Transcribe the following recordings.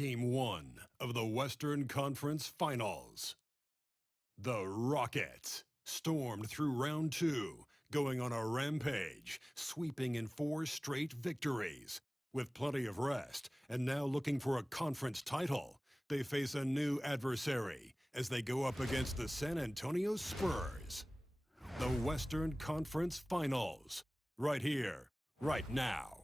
Game 1 of the Western Conference Finals. The Rockets stormed through round 2, going on a rampage, sweeping in 4 straight victories. With plenty of rest, and now looking for a conference title, they face a new adversary as they go up against the San Antonio Spurs. The Western Conference Finals, right here, right now.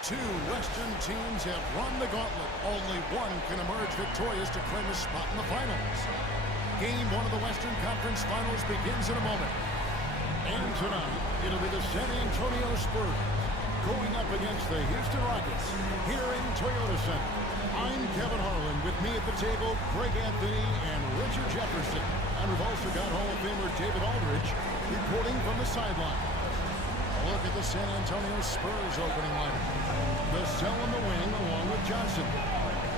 Two Western teams have run the gauntlet. Only one can emerge victorious to claim a spot in the finals. Game 1 of the Western Conference Finals begins in a moment. And tonight, it'll be the San Antonio Spurs going up against the Houston Rockets here in Toyota Center. I'm Kevin Harlan. With me at the table, Greg Anthony and Richard Jefferson. And we've also got Hall of Famer David Aldridge reporting from the sideline. Look at the San Antonio Spurs opening lineup. The Cell in the wing along with Johnson.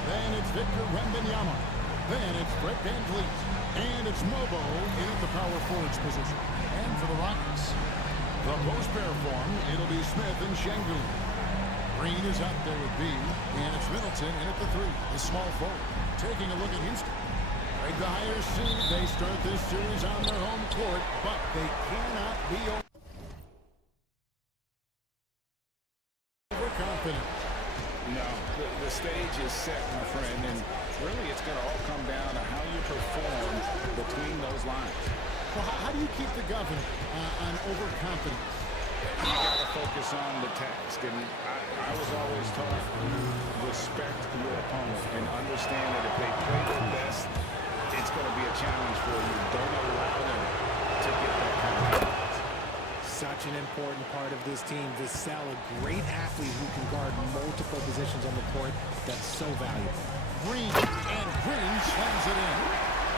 Then it's Victor Wembanyama. Then it's Brett VanVleet. And it's Mobo in at the power forwards position. And for the Rockets, the post-pair form, it'll be Smith and Şengün. Green is out there with B. And it's Middleton in at the 3, the small forward. Taking a look at Houston. Greg the higher seed. They start this series on their home court, but they cannot be overconfident. No, the stage is set, my friend, and really it's going to all come down to how you perform between those lines. Well, how do you keep the governor on overconfidence? You got to focus on the task, and I was always taught respect your opponent and understand that if they play their best, it's going to be a challenge for you. Don't allow them to get that kind of confidence. Such an important part of this team. This Cell, a great athlete who can guard multiple positions on the court. That's so valuable. Green, and Green slams it in.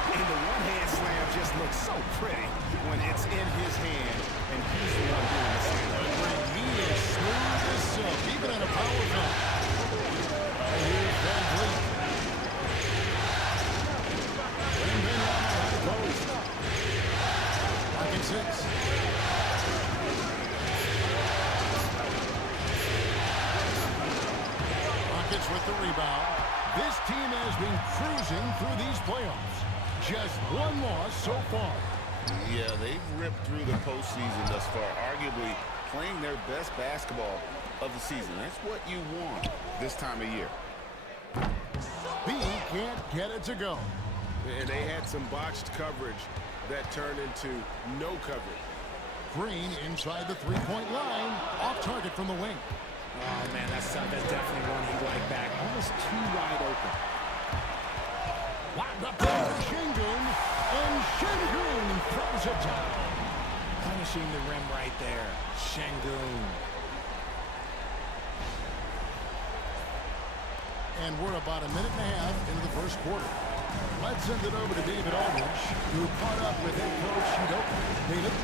And the one-hand slam just looks so pretty when it's in his hand, and he's the one doing the slam. He is smooth as silk, even at a power foul. And here's VanVleet. Pocket 6. Rockets with the rebound. This team has been cruising through these playoffs. Just one loss so far. Yeah, they've ripped through the postseason thus far, arguably playing their best basketball of the season. That's what you want this time of year. B can't get it to go. And they had some botched coverage that turned into no coverage. Green inside the three-point line. Off target from the wing. Oh, man, that's definitely one he'd like back. Almost too wide open. Wound up there for Şengün. And Şengün throws it down. Punishing the rim right there. Şengün. And we're about a minute and a half into the first quarter. Let's send it over to David Aldridge, who caught up with head coach Udoka. David?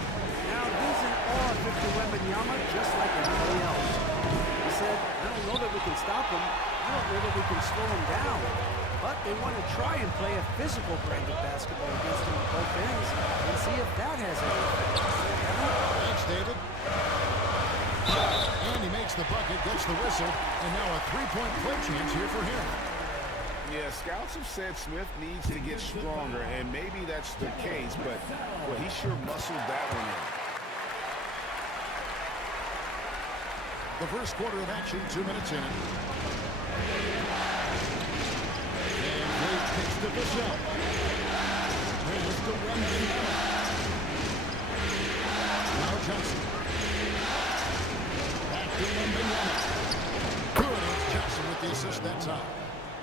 Now, he's in awe of Victor Wembanyama just like everybody else. He said, I don't know that we can stop him. I don't know that we can slow him down. But they want to try and play a physical brand of basketball against him at both ends and see if that has any effect. Thanks, David. And he makes the bucket, gets the whistle, and now a three-point play chance here for him. Yeah, scouts have said Smith needs to get stronger, and maybe that's the case, but well, he sure muscled that one in. The first quarter of action, 2 minutes in. And Blake picks the fish up. Here's the Wembanyama. Now Johnson. Back to Wembanyama. Good, it's Johnson with the assist that time.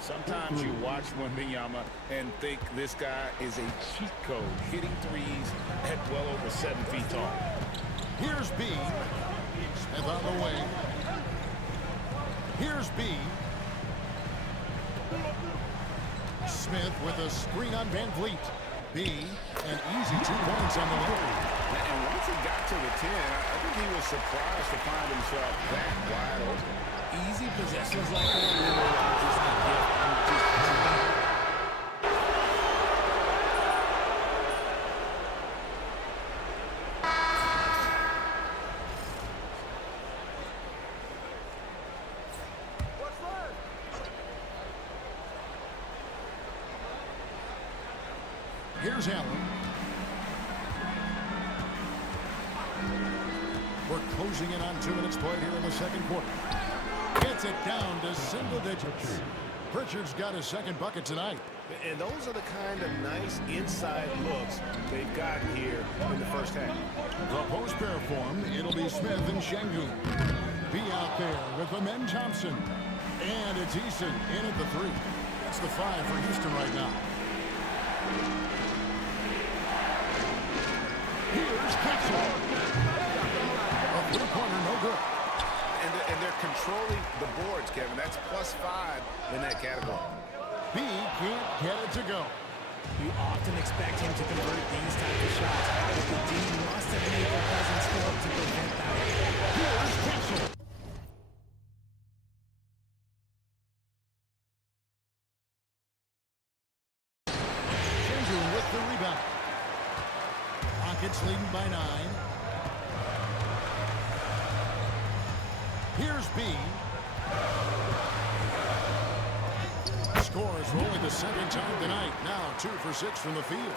Sometimes you watch Wembanyama and think this guy is a cheat code, hitting threes at well over 7 feet tall. Here's B. Smith on the way. Here's B. Smith with a screen on VanVleet. B, an easy 2 points on the line. And once he got to the 10, I think he was surprised to find himself that wide open. Easy possessions like that. Just a gift. Here's Allen. We're closing in on 2 minutes played here in the second quarter. Gets it down to single digits. Pritchard's got his second bucket tonight. And those are the kind of nice inside looks they've gotten here in the first half. The post pair form, it'll be Smith and Şengün. Be out there with the men Thompson. And it's Eason in at the 3. That's the 5 for Houston right now. Here's Kessler. A three-pointer, no good. And they're controlling the boards, Kevin. That's +5 in that category. B can't get it to go. You often expect him to convert these types of shots, but the D must have made their presence felt to prevent that. Here's Kessler. Şengün with the rebound. Rockets leading by 9. Here's B. Scores for only the second time tonight. Now 2 for 6 from the field.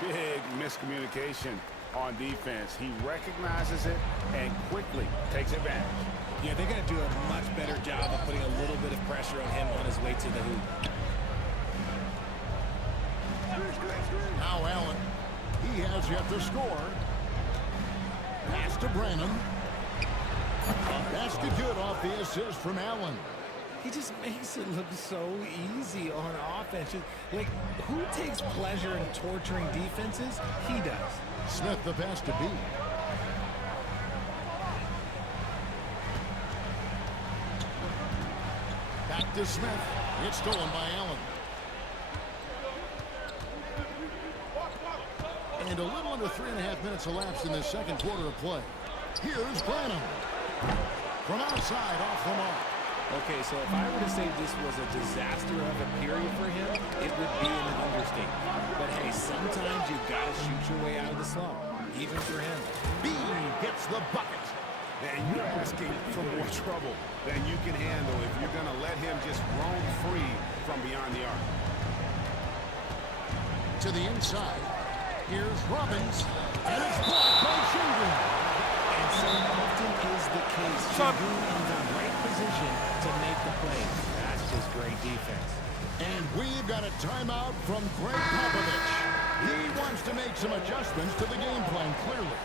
Big miscommunication on defense. He recognizes it and quickly takes advantage. Yeah, they got to do a much better job of putting a little bit of pressure on him on his way to the hoop. Now Allen. He has yet to score. Pass to Branham. A basket good off the assist from Allen. He just makes it look so easy on offense. Like, who takes pleasure in torturing defenses? He does. Smith the pass to B. Back to Smith. It's stolen by Allen. And a little under 3.5 minutes elapsed in the second quarter of play. Here's Branham. From outside, off the mark. Okay, so if I were to say this was a disaster of a period for him, it would be an understatement. But hey, sometimes you've got to shoot your way out of the slump, even for him. B gets the bucket. And you're asking for more trouble than you can handle if you're going to let him just roam free from beyond the arc. To the inside. Here's Robbins. And it's blocked by Şengün. And so often is the case. Şengün in the right position to make the play. That's just great defense. And we've got a timeout from Greg Popovich. He wants to make some adjustments to the game plan, clearly.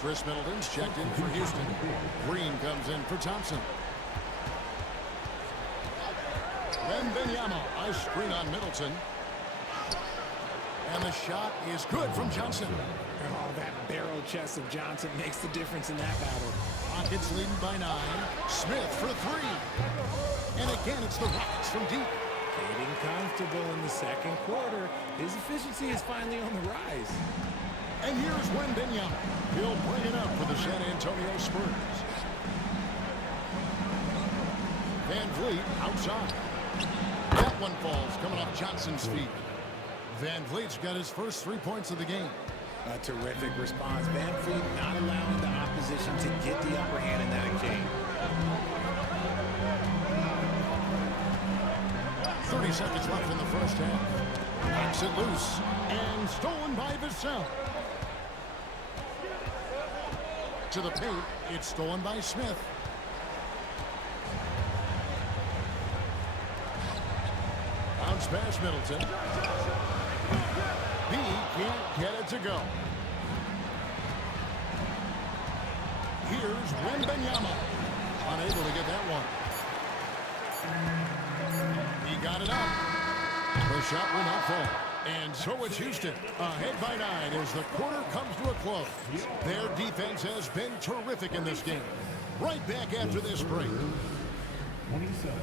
Chris Middleton's checked in for Houston. Green comes in for Thompson. Wembanyama, a screen on Middleton. And the shot is good from Johnson. Oh, that barrel chest of Johnson makes the difference in that battle. Rockets leading by 9. Smith for 3. And again, it's the Rockets from deep. Getting comfortable in the second quarter. His efficiency is finally on the rise. And here's Wembanyama. He'll bring it up for the San Antonio Spurs. Van Vliet outside. That one falls, coming off Johnson's feet. Van Vliet's got his first 3 points of the game. A terrific response. Van Vliet not allowing the opposition to get the upper hand in that game. 30 seconds left in the first half. Knocks it loose. And stolen by Vassell. To the paint. It's stolen by Smith. Bounce pass Middleton. B can't get it to go. Here's Wembanyama. Unable to get that one. He got it up. The shot will not fall. And so it's Houston, ahead by 9 as the quarter comes to a close. Their defense has been terrific in this game. Right back after this break. 27.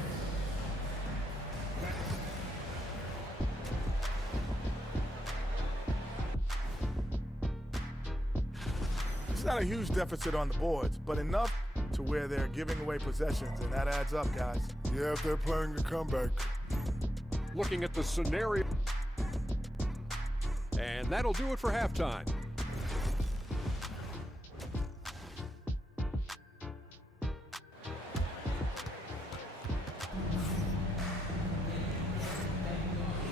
It's not a huge deficit on the boards, but enough to where they're giving away possessions, and that adds up, guys. Yeah, if they're playing a comeback. Looking at the scenario. And that'll do it for halftime.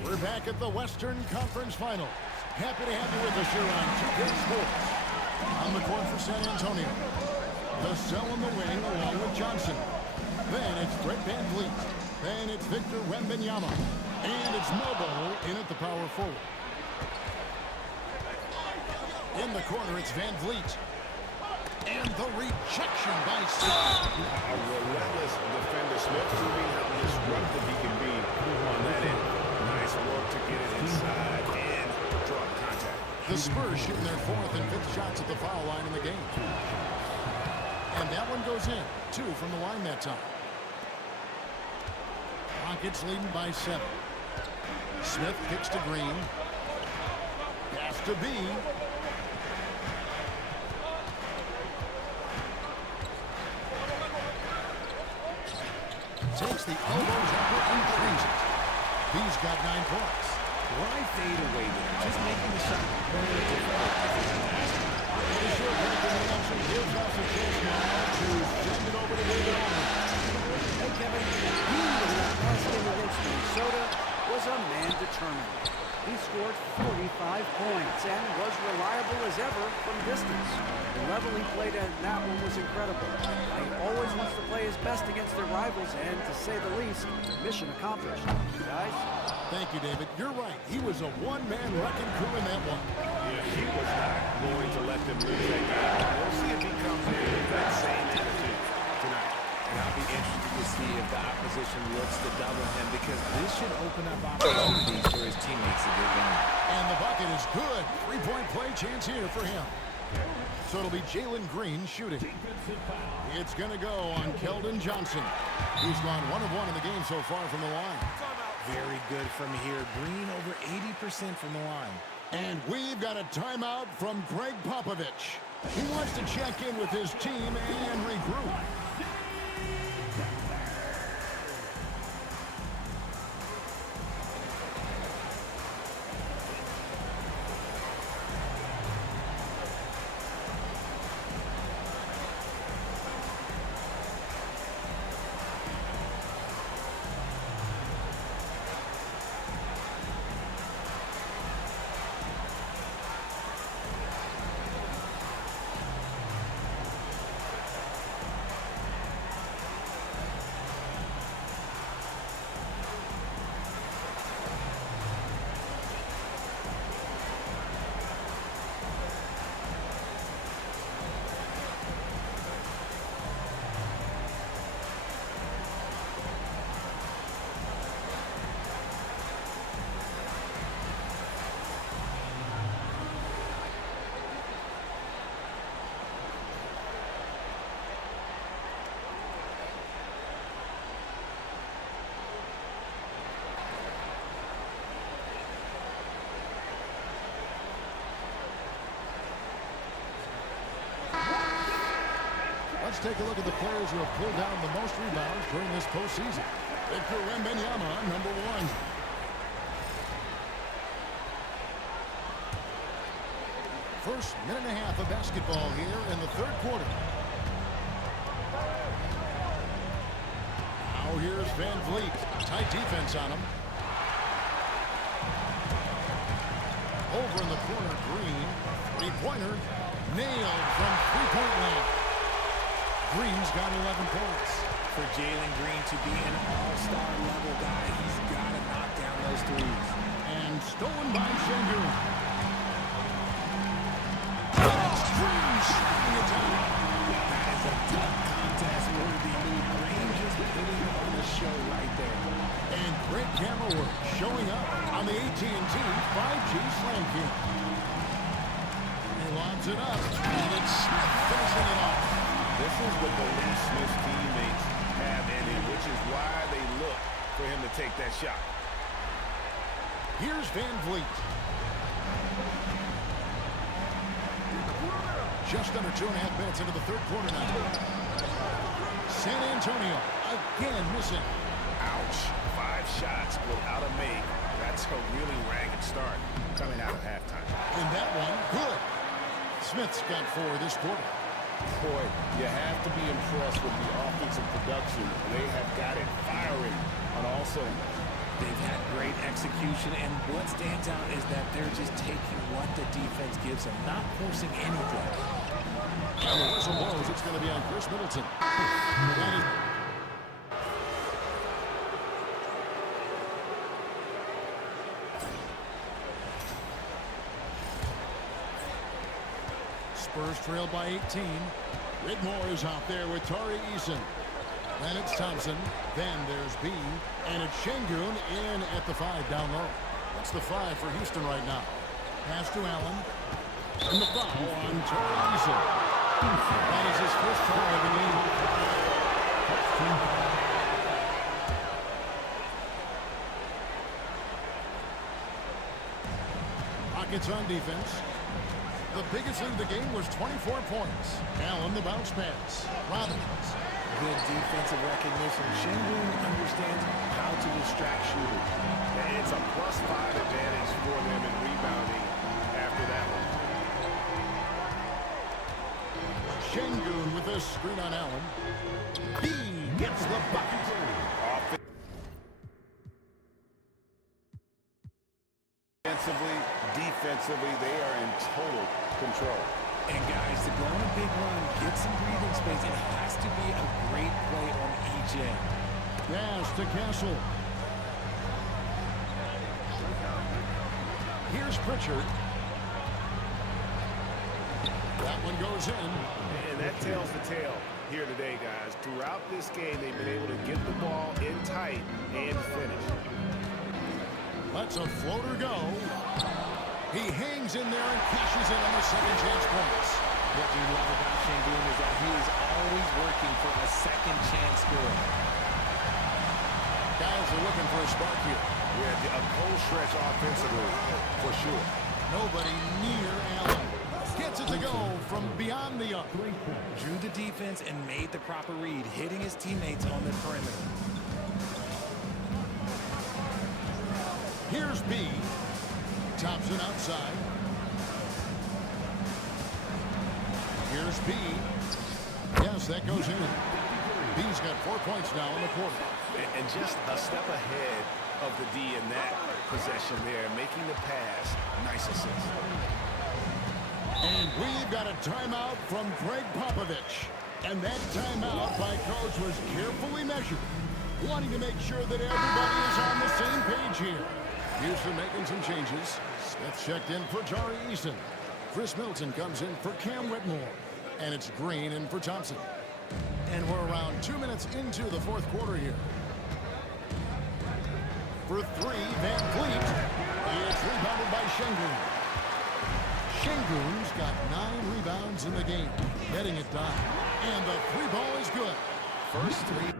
We're back at the Western Conference Finals. Happy to have you with us here on 2K Sports. On the court for San Antonio. The cell in the wing along with Johnson. Then it's Fred VanVleet. Then it's Victor Wembanyama. And it's Mobo in at the power forward. In the corner, it's VanVleet. And the rejection by Smith. A relentless defender. Smith proving how disruptive he can be on that end. Nice work to get it inside and draw the contact. The Spurs shooting their 4th and 5th shots at the foul line in the game. And that one goes in. 2 from the line that time. Rockets leading by 7. Smith kicks to Green. Pass to B. Takes the elbows upper and drains it. B's got 9 points. Why fade away there? Just making the shot. The short break in the action gives us a chance now to send it over to David Allman. Hey, Kevin, he in that last game against Minnesota was a man determined. He scored 45 points and was reliable as ever from distance. The level he played at that one was incredible. He always wants to play his best against their rivals, and to say the least, mission accomplished. Guys? Thank you, David. You're right. He was a one-man wrecking crew in that one. Yeah, he was not going to let them lose that game. We'll see if he comes in with that same attitude tonight. And I'll be interested to see if the opposition looks to double him, because this should open up opportunities for his teammates to get going. And the bucket is good. 3-point play chance here for him. So it'll be Jalen Green shooting. It's going to go on Keldon Johnson. He's gone 1 of 1 in the game so far from the line. Very good from here. Green over 80% from the line. And we've got a timeout from Greg Popovich. He wants to check in with his team and regroup. Let's take a look at the players who have pulled down the most rebounds during this postseason. Victor Wembanyama, number 1. First minute and a half of basketball here in the 3rd quarter. Now here's VanVleet. Tight defense on him. Over in the corner, Green. 3-pointer. Nailed from 3-point line. Green's got 11 points. For Jalen Green to be an all-star level guy, he's got to knock down those threes. And stolen by Şengün. Green shooting it down. That is a tough contest worthy move. Green just putting him on the show right there. And great camera work showing up on the AT&T 5G Slam Cam. He lobs it up, and it's Smith finishing it off. This is the belief Smith's teammates have in him, which is why they look for him to take that shot. Here's VanVleet. Just under 2.5 minutes into the 3rd quarter now. San Antonio again missing. Ouch. 5 shots without a make. That's a really ragged start coming out of halftime. And that one, good. Smith's got 4 this quarter. Boy, you have to be impressed with the offensive production. They have got it firing on all cylinders. They've had great execution, and what stands out is that they're just taking what the defense gives them, not forcing anything. And the whistle blows. It's going to be on Chris Middleton. Spurs trail by 18. Whitmore is out there with Tari Eason. Then it's Thompson. Then there's B. And it's Şengün in at the 5 down low. That's the 5 for Houston right now. Pass to Allen. And the foul on Tari Eason. That is his first foul of the game. Rockets on defense. The biggest lead of the game was 24 points. Allen the bounce pass. Robbins. Good defensive recognition. Şengün understands how to distract shooters. It's a +5 advantage for them in rebounding after that one. Şengün with a screen on Allen. He gets the bucket. Defensively, they are in total control. And guys, to go on a big run, get some breathing space, it has to be a great play on each end. Pass to Castle. Here's Pritchard. That one goes in. And that tells the tale here today, guys. Throughout this game, they've been able to get the ball in tight and finish. Lets a floater go. He hangs in there and cashes in on the second chance points. What we love about Şengün is that he is always working for a second chance score. Guys are looking for a spark here. Yeah, a cold stretch offensively, for sure. Nobody near Allen. Gets it to go from beyond the arc. Drew the defense and made the proper read, hitting his teammates on the perimeter. Here's B. Thompson outside. Here's B. Yes, that goes in. B's got 4 points now in the quarter. And just a step ahead of the D in that possession there, making the pass. Nice assist. And we've got a timeout from Greg Popovich. And that timeout by Coach was carefully measured, wanting to make sure that everybody is on the same page here. Houston making some changes. Smith checked in for Tari Eason. Chris Middleton comes in for Cam Whitmore. And it's Green in for Thompson. And we're around 2 minutes into the fourth quarter here. For 3, Van Vliet. It's rebounded by Şengün. Şengün's got 9 rebounds in the game. Getting it done. And the 3 ball is good. First 3.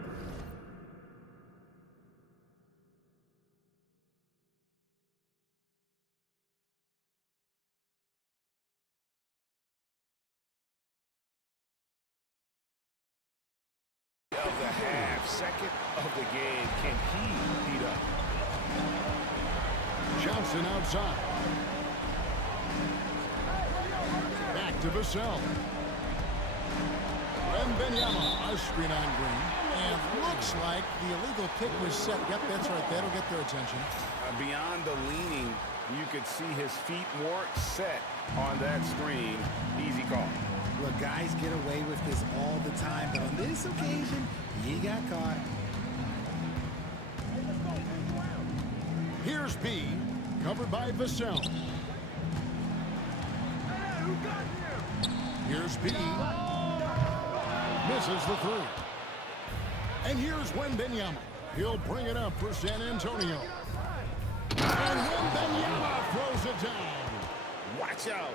Of the half, second of the game. Can he beat up? Johnson outside. Back to Vassell. Wembanyama, a screen on Green. And looks like the illegal pick was set. Yep, that's right. That'll get their attention. Beyond the leaning, you could see his feet weren't set on that screen. Easy call. Look, guys get away with this all the time, but on this occasion, he got caught. Here's B, covered by Vassell. Here's B. Misses the 3. And here's Wembanyama. He'll bring it up for San Antonio. And Wembanyama throws it down. Watch out.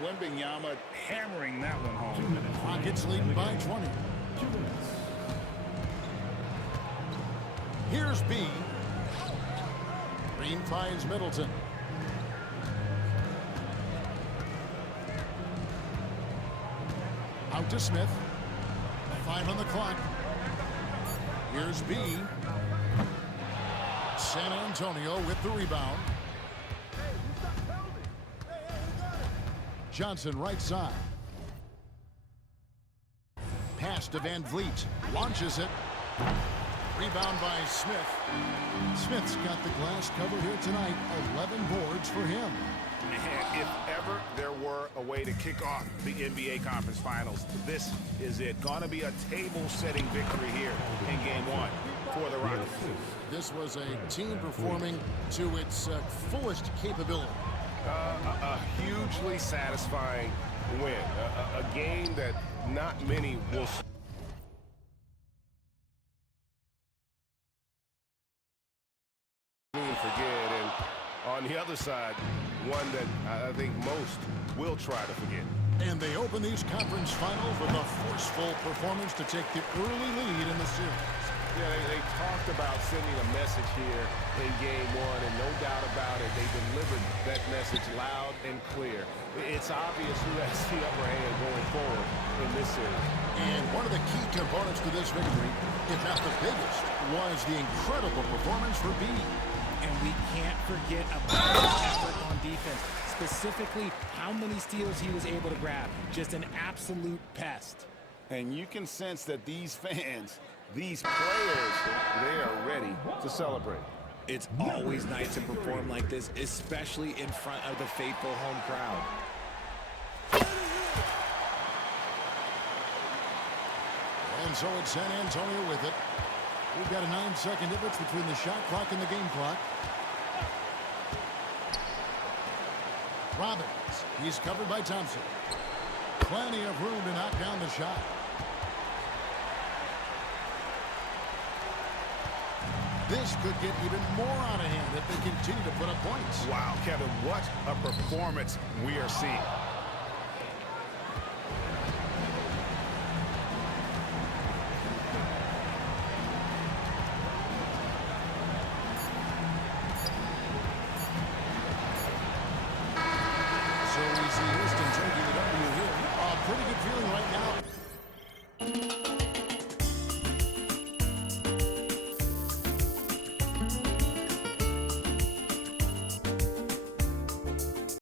Wembanyama hammering that one home. Rockets leading by 20. Here's B. Green finds Middleton. Out to Smith. 5 on the clock. Here's B. San Antonio with the rebound. Johnson right side. Pass to Van Vliet. Launches it. Rebound by Smith. Smith's got the glass cover here tonight. 11 boards for him. And if ever there were a way to kick off the NBA Conference Finals, this is it. Gonna be a table-setting victory here in Game 1 for the Rockets. This was a team performing to its fullest capability. A hugely satisfying win. A game that not many will forget, and on the other side, one that I think most will try to forget. And they open these conference finals with a forceful performance to take the early lead in the series. Yeah, they talked about sending a message here in Game 1, and no doubt about it, they delivered that message loud and clear. It's obvious who has the upper hand going forward in this series. And one of the key components to this victory, if not the biggest, was the incredible performance for B. And we can't forget about his effort on defense, specifically how many steals he was able to grab. Just an absolute pest. And you can sense that these fans, these players, they are ready to celebrate. It's always nice to perform like this, especially in front of the faithful home crowd. And so it's San Antonio with it. We've got a 9-second difference between the shot clock and the game clock. Robbins, he's covered by Thompson. Plenty of room to knock down the shot. This could get even more out of hand if they continue to put up points. Wow, Kevin, what a performance we are seeing.